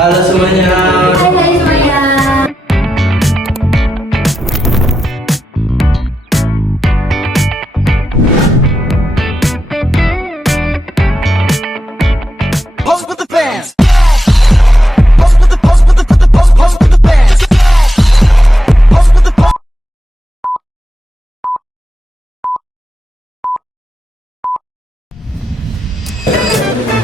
Halo semuanya. Hai guys semuanya. Pose with the fans. Pose with the pose with the pose with the fans. Pose with the pose.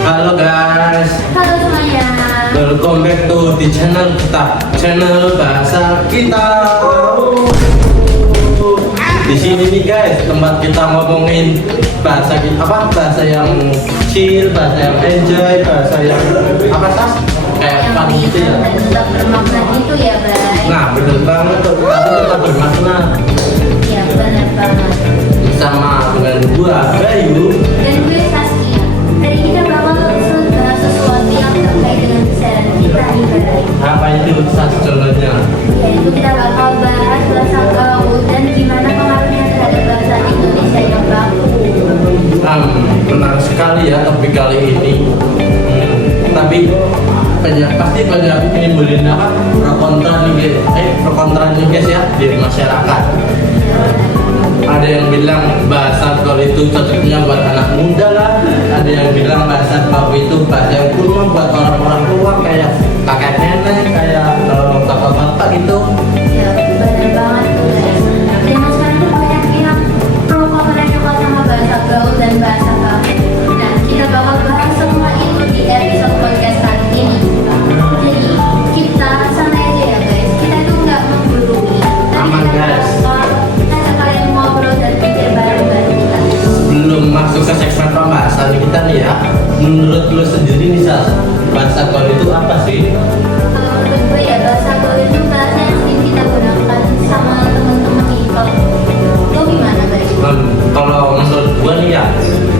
Halo guys. Halo semuanya. Welcome back to di channel kita, channel bahasa kita. Di sini nih guys, tempat kita ngomongin bahasa kita apa? Bahasa yang chill, bahasa yang enjoy, bahasa yang apa sih? Kayak fun gitu ya. Dan tetap bermakna gitu ya, Bray. Nah, bener banget tuh. Tapi tetap bermakna. Iya, benar banget. Sama dengan gua Bayu. Dan gue Saskia. Hari ini kita bakal bahas sesuatu yang terkait dengan kesehatan kita nih, Bray. Apa itu contohnya? Yaitu kita bakal bahas bahasa gaul dan gimana pengaruhnya terhadap bahasa Indonesia yang baku. Menarik sekali ya topik kali ini. Tapi pasti banyak menimbulkan apa pro kontra nih guys ya di masyarakat. Ada yang bilang bahasa gaul itu cocoknya buat anak muda lah, ada yang bilang bahasa gaul itu bahasa yang kuno buat orang-orang tua kayak kakek nenek, kayak bapak-bapak gitu. Ya, benar banget tuh, guys. Zaman sekarang tuh banyak yang pro kontra juga sama bahasa gaul dan bahasa kami. Nah, kita bakal bahas semua itu di episode podcast kali ini. Jadi, kita santai aja ya, guys. Kita itu nggak menggurui. Aman, guys. Kita sekalian ngobrol dan pikir bareng-bareng kita. Sebelum masuk ke segmen pembahasan kita nih ya, menurut lu sendiri nih Sas, bahasa gaul itu apa sih? Kalau menurut gue ya, bahasa gaul itu bahasa yang sering kita gunakan sama teman-teman kita. Lo gimana, guys? Kalau menurut gua nih ya,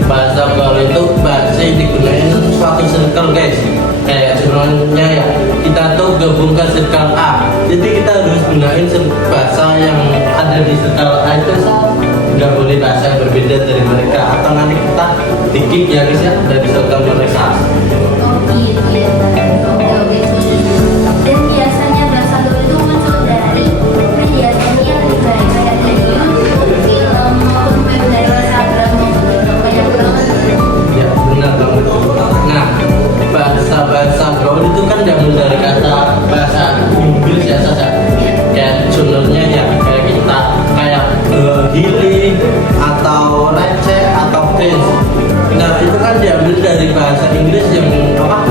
bahasa gaul itu bahasa yang digunakan untuk suatu circle guys. Kayak sebenarnya ya, kita tuh gabung ke circle A. Jadi kita harus gunain bahasa yang ada di circle A itu nggak boleh bahasa yang berbeda dari mereka, atau nanti kita dikit ya guys ya dari circle mereka. Oh gitu ya, oke. Dan biasanya bahasa gaul itu muncul dari media sosial nih, guys. Kayak dari YouTube, film, maupun web dari Instagram, maupun banyak banget. Ya benar banget. Nah, bahasa gaul itu kan diambil dari kata bahasa Inggris ya Sasa. Kayak contohnya ya kayak kita kayak healing atau receh atau dance. Nah itu kan diambil dari bahasa Inggris yang apa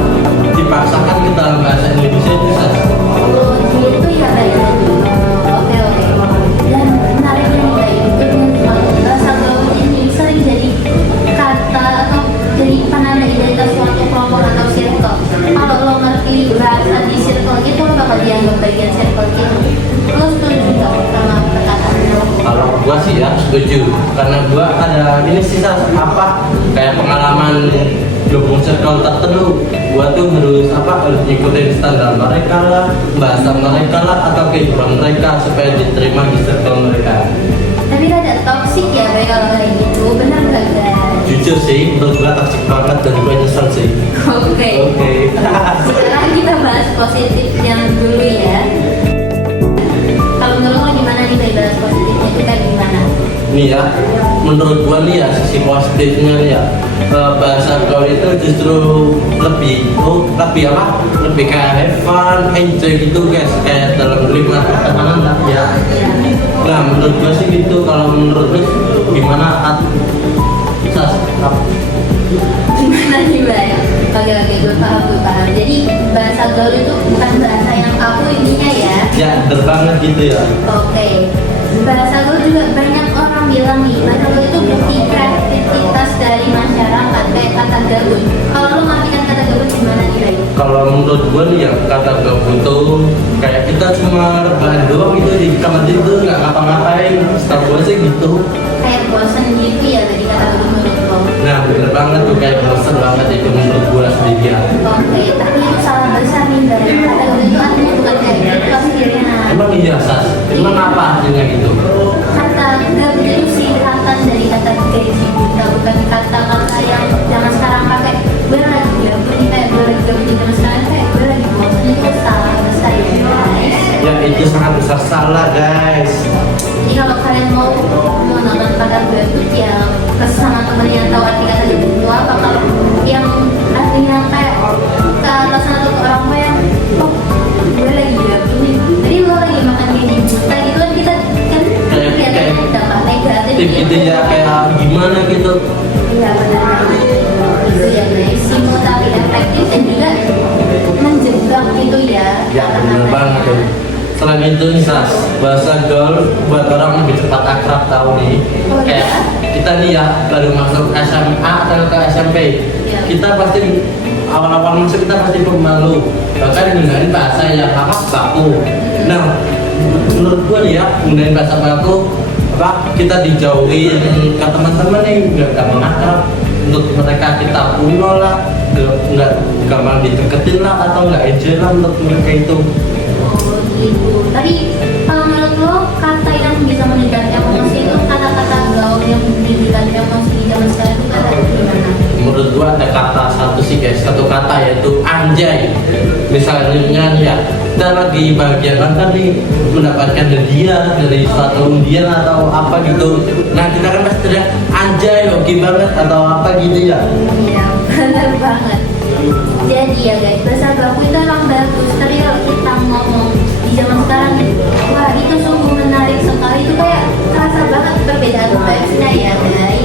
dipaksakan ke dalam bahasa Indonesia itu Sas. Oh gitu ya, guys. Oke. Dan menariknya nih, guys, itu dengan bahasa gaul ini sering jadi kata atau jadi penanda identitas suatu kelompok atau circle. Kalau lo ngerti bahasa di circle itu, lo bakal dianggap bagian circle itu. Lo setuju nggak sama perkataan lo? Kalau gua sih ya setuju, karena gua ada ini sih Sas, apa kayak pengalaman gabung circle tertentu. Gua tuh harus ngikutin standar mereka lah, bahasa mereka lah, atau kehidupan mereka supaya diterima di circle mereka. Tapi rada toxic ya, Bay, kalau kayak gitu. Bener nggak, guys? Jujur sih, menurut gua toxic banget dan gua nyesel sih. Oke. Sekarang kita bahas positifnya dulu ya. Kalau menurut lo gimana nih, Bay, bahas positifnya itu kayak gimana? Nih ya, menurut gua nih ya sisi positifnya nih ya, bahasa gaul itu justru lebih apa? Lebih kayak have fun, enjoy gitu guys, kayak dalam lingkungan pertemanan lah ya. Nah menurut gua sih gitu. Kalau menurut lu gimana? Sas, Gimana nih, Bay? Oke, gue paham. Jadi bahasa gaul itu bukan bahasa yang kaku intinya ya. ya bener banget gitu ya. Oke. Bahasa gaul juga banyak orang bilang nih, bahasa gaul itu bukti kreativitas dari masyarakat, kayak kata gabut. Kalau lo ngartikan kata gabut gimana nih, Bay? Kalau menurut gua nih ya kata gabut tuh kayak kita cuma rebahan doang gitu di kamar tidur nggak ngapa-ngapain. Setahu gua sih gitu. Kayak bosan gitu ya tadi kata gabut menurut lo. Nah bener banget tuh, kayak bosan banget itu menurut gua sendiri ya. Oke, tapi itu salah besar nih, Bay. Kata gabut itu artinya bukan kayak gitu akhirnya. Emang iya Sas? Emang apa artinya gitu? Kata gabut itu singkatan dari kata gaji buta, bukan kata-kata yang zaman sekarang pakai gue lagi gabut nih, kayak gue lagi gabut di zaman sekarang kayak gue lagi bosan semuanya tahu arti kata gabut itu apa. Kalau yang artinya kayak ke atasan atau ke orang tua yang oh gue lagi gabut nih, jadi lo lagi makan kayak gini, kayak gitu kan kita kan kelihatannya dampak negatif gitu ya, kayak gimana gitu. Iya benar, itu ya guys, simpel tapi efektif dan juga menjebak gitu ya. Ya bener banget tuh. Selain itu nih Sas, bahasa gaul buat orang lebih cepat akrab tahu nih. Oh, iya? Kayak kita nih ya baru masuk SMA atau ke SMP, Iya. kita pasti awal-awal masuk kita pasti pemalu, bahkan menggunakan bahasa yang baku. Nah, menurut gua nih ya menggunakan bahasa baku kita dijauhin ke teman-teman nih, nggak gampang akrab. Untuk mereka kita kuno lah, nggak gampang dideketin lah, atau nggak enjoy lah untuk mereka itu. Oh gitu. Tapi kalau menurut lo kata yang bisa meningkat emosi itu kata-kata gaul yang meningkat emosi di zaman sekarang itu kata gimana? Menurut gua ada kata satu sih guys, satu kata yaitu anjay. Misalnya ya kita lagi bagian kan nih mendapatkan hadiah dari suatu undian atau apa gitu, nah kita kan pasti teriak anjay oke banget atau apa gitu ya. Iya benar banget. Jadi ya guys, bahasa baku itu emang bagus, tapi kalau kita ngomong di zaman sekarang wah itu sungguh menarik sekali, itu kayak terasa banget perbedaan vibes-nya ya guys.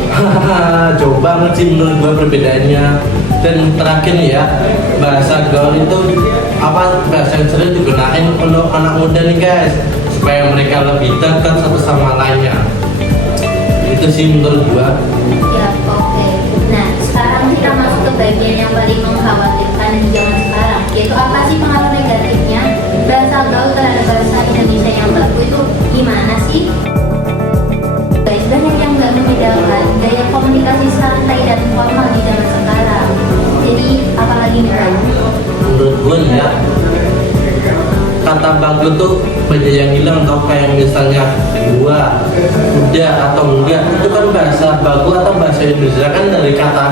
Jauh banget sih menurut gua perbedaannya. Dan terakhir nih ya, bahasa gaul itu apa, bahasa yang sering digunakan untuk anak muda nih guys, supaya mereka lebih dekat satu sama lainnya. Itu sih menurut gua. Ya oke. Nah sekarang kita masuk ke bagian yang paling mengkhawatirkan di zaman sekarang, yaitu apa sih pengaruh negatifnya bahasa gaul terhadap bahasa Indonesia yang baku itu gimana sih? Guys, banyak yang nggak membedakan gaya komunikasi santai dan formal di zaman sekarang. Jadi apalagi nih Bang? Menurut gue nih ya, kata baku tuh banyak yang hilang, tau kayak misalnya gua, udah atau enggak, itu kan bahasa baku atau bahasa Indonesia kan dari kata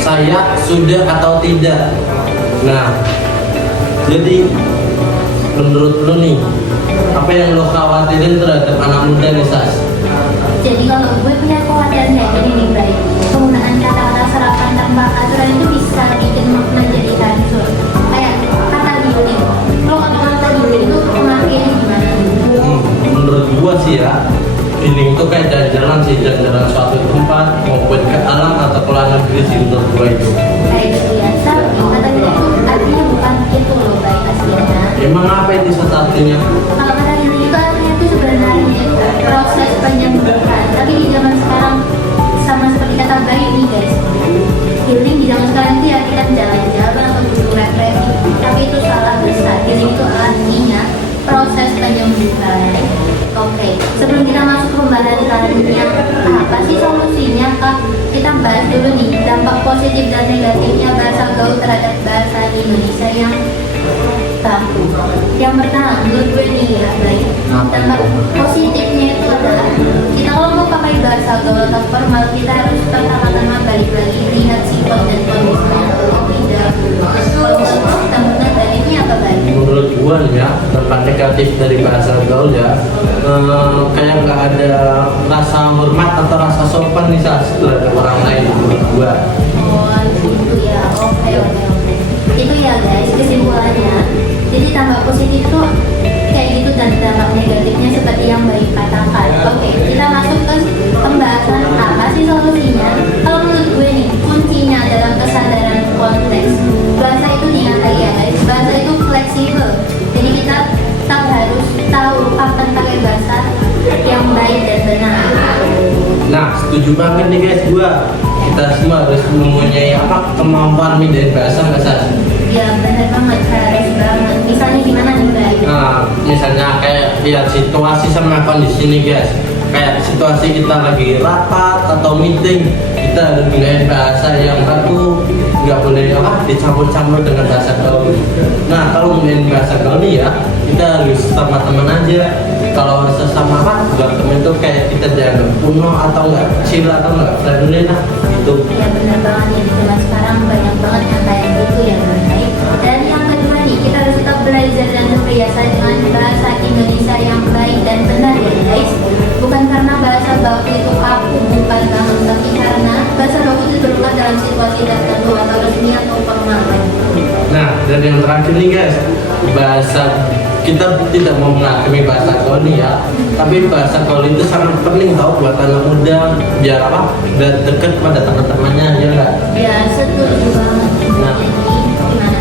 saya, sudah atau tidak. Nah, jadi menurut lo nih, apa yang lo khawatirin terhadap anak muda nih Sas? Jadi kalau gue punya kekhawatiran kayak gini nih Bray, penggunaan kata-kata serapan tanpa aturan itu bisa bikin makna jadi hancur. Kayak kata healing, lo kata healing itu pengertiannya gimana? Menurut gua sih ya, healing itu kayak jalan-jalan sih, jalan-jalan suatu tempat maupun ke alam atau ke luar negeri sih menurut gua itu. Kayak gitu ya, tapi kata healing itu artinya bukan itu loh Bray aslinya. Emang apa itu artinya? Kalau kata healing itu artinya itu sebenarnya proses penyembuhan, tapi di zaman sekarang sama seperti kata bayi nih guys, healing di zaman sekarang itu ya kita jalan-jalan atau butuh refreshing, tapi itu salah besar. Healing itu artinya proses penyembuhan. Oke, sebelum kita masuk ke pembahasannya apa sih solusinya Kak, kita bahas dulu nih dampak positif dan negatifnya bahasa gaul terhadap bahasa Indonesia yang baku. Yang pertama menurut gue nih ya baik, dampak positifnya itu adalah kita kalau mau pakai bahasa gaul atau formal, kita harus pertama-tama balik lagi lihat sifat dan kondisinya. Kalau tidak, kalau dampak negatifnya apa baik? Menurut gua nih ya, dampak negatif dari bahasa gaul ya, kayak nggak ada rasa hormat atau rasa sopan nih Sas terhadap orang lain menurut gua. Oh gitu ya, oke. Itu ya guys kesimpulannya. Jadi dampak positif tuh kayak gitu dan dampak negatifnya seperti yang Baik katakan. Oke, kita masuk ke pembahasan apa sih solusinya. Kalau menurut gue nih, kuncinya adalah kesadaran konteks. Bahasa itu diingat lagi ya guys, bahasa itu fleksibel. Jadi kita tetap harus tahu kapan pakai bahasa yang baik dan benar. Nah, setuju banget nih guys gua. Kita semua harus mempunyai apa, kemampuan mindahin bahasa nggak Sas? Ya benar banget, harus banget. Misalnya gimana nih Baik? Nah, misalnya kayak lihat situasi sama kondisi nih guys. Kayak situasi kita lagi rapat atau meeting, kita harus gunain bahasa yang baku, nggak boleh apa dicampur-campur dengan bahasa gaul. Nah, kalau gunain bahasa gaul nih ya, kita harus sama teman aja. Kalau sesama apa, buat temen itu kayak kita jangan kuno atau nggak kecil atau nggak friendly lah gitu. Ya benar banget ya, di zaman sekarang banyak banget yang kayak gitu ya Baik. Dan yang kedua nih, kita harus tetap belajar dan terbiasa dengan bahasa Indonesia yang baik dan benar ya guys. Bukan karena bahasa baku itu kaku, bukan banget, tapi karena bahasa situasi tertentu atau resmi atau formal. Nah, dan yang terakhir nih guys, bahasa kita tidak mau menghakimi bahasa gaul nih ya, tapi bahasa gaul itu sangat penting tau buat anak muda biar apa? Biar dekat pada teman-temannya ya enggak? Ya, setuju banget. Nah. Jadi gimana?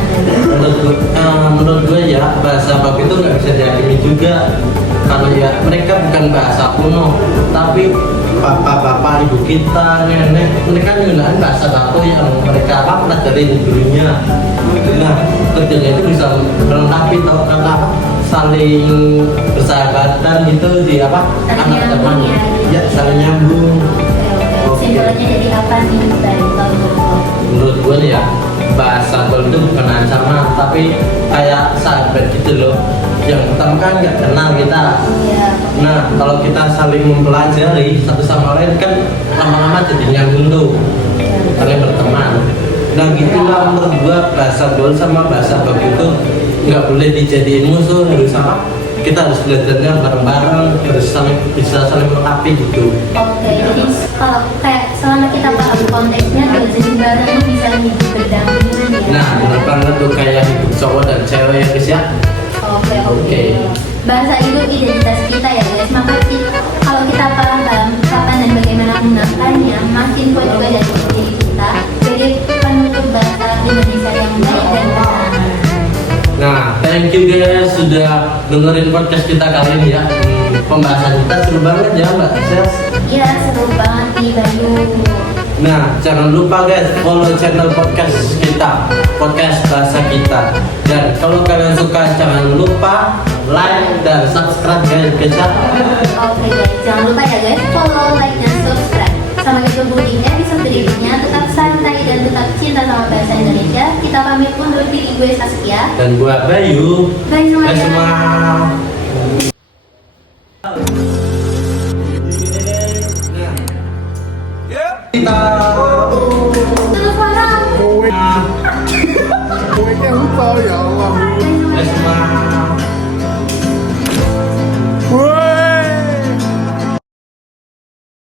Menurut gue ya bahasa baku itu nggak bisa dihakimi juga karena ya mereka bukan bahasa kuno, tapi bapak-bapak ibu kita nenek mereka menggunakan bahasa baku yang mereka apa pelajari dulunya. Nah, kerjanya itu bisa melengkapi tau karena apa? Saling bersahabatan gitu di apa Saling anak teman nyambung ya. ya saling nyambung. Oke. Simpelnya jadi apa nih dari kalau Menurut gue nih ya bahasa gaul itu bukan ancaman tapi kayak sahabat gitu loh yang pertama kan nggak kenal kita. Iya. Nah kalau kita saling mempelajari satu sama lain kan lama-lama jadi nyambung tuh saling berteman. Nah gitulah menurut gua bahasa gaul sama bahasa baku itu nggak boleh dijadiin musuh, harus apa? Kita harus belajarnya bareng-bareng, harus bisa saling melengkapi gitu. Oke, jadi kalau kayak selama kita paham konteksnya belajar bareng itu bisa hidup berdampingan ya. Nah benar banget tuh kayak hidup cowok dan cewek ya guys ya. Oke. Oke. Bahasa itu identitas kita ya guys. Maka kalau kita paham kapan dan bagaimana menggunakannya, makin kuat juga dari diri kita sebagai penutur bahasa Indonesia yang baik dan benar. Nah, thank you guys sudah dengerin podcast kita kali ini ya. Pembahasan kita seru banget ya Mbak Ses. Iya, seru banget nih Bayu. Nah, jangan lupa guys follow channel podcast kita, podcast bahasa kita. Dan kalau kalian suka jangan lupa like dan subscribe guys ya. Oke guys, jangan lupa ya guys follow, like, dan subscribe. Sama gitu budinya, episode berikutnya tetap santai dan tetap cinta sama bahasa Indonesia. Kita pamit undur diri, gue Saskia. Dan gua Bayu. Bye semuanya. Bye semua. Kita Terus parang. Kowe kowe ke huto ya.